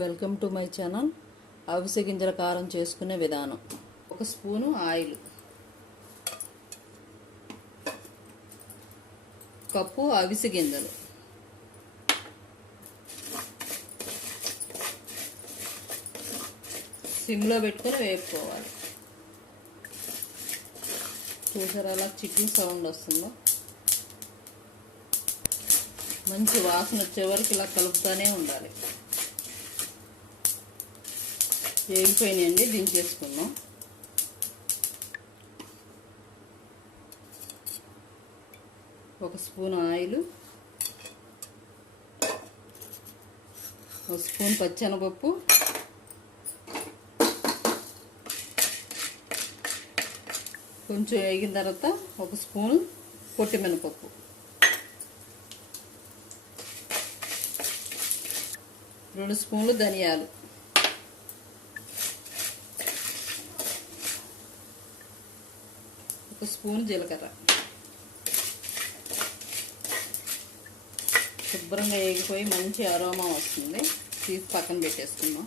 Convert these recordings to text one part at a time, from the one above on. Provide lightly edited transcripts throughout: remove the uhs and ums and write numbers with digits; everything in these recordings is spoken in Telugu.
Welcome to my channel. అవిసె గింజల కారం చేసుకునే విధానం. 1 స్పూను ఆయిల్, కప్పు అవిసె గింజలు, సిమ్లో పెట్టుకొని వేపుకోవాలి. చూసారా అలా చికెన్ సౌండ్ వస్తుందో? మంచి వాసన వచ్చే వరకు ఇలా కలుపుతూనే ఉండాలి. వేగిపోయినాయండి, దించేసుకుందాం. ఒక స్పూన్ ఆయిల్, 1 స్పూన్ పచ్చెనపప్పు, కొంచెం వేగిన తర్వాత 1 స్పూన్ పొట్టి మినపప్పు, 2 స్పూన్లు ధనియాలు, 1 స్పూన్ జీలకర్ర. శుభ్రంగా వేగిపోయి మంచి అరోమా వస్తుంది. తీసి పక్కన పెట్టేసుకుందాం.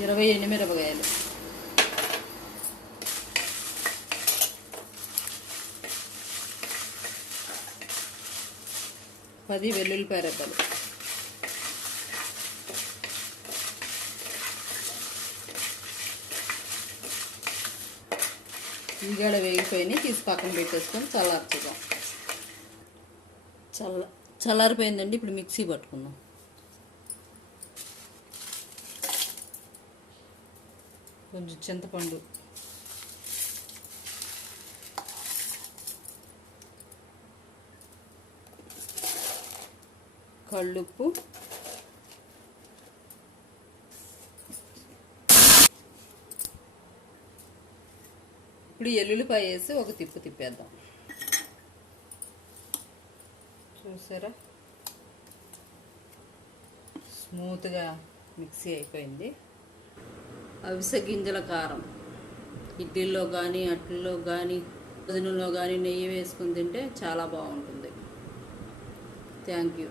20 ఎండుమిరపకాయలు, 10 వెల్లుల్లిపాయ రెబ్బలు, ఈగడ వేగిపోయినాయి. తీసి పక్కన పెట్టేసుకొని చల్లార్చుదాం. చల్లారిపోయిందండి. ఇప్పుడు మిక్సీ పట్టుకుందాం. కొంచెం చింతపండు, కళ్ళుప్పు, ఇప్పుడు ఎల్లుల్లిపాయ వేసి ఒక తిప్పు తిప్పేద్దాం. చూసారా, స్మూత్గా మిక్సీ అయిపోయింది. అవిసె గింజల కారం ఇడ్లీలో కానీ, అట్లలో కానీ, భోజనంలో కానీ నెయ్యి వేసుకుని తింటే చాలా బాగుంటుంది. Thank you.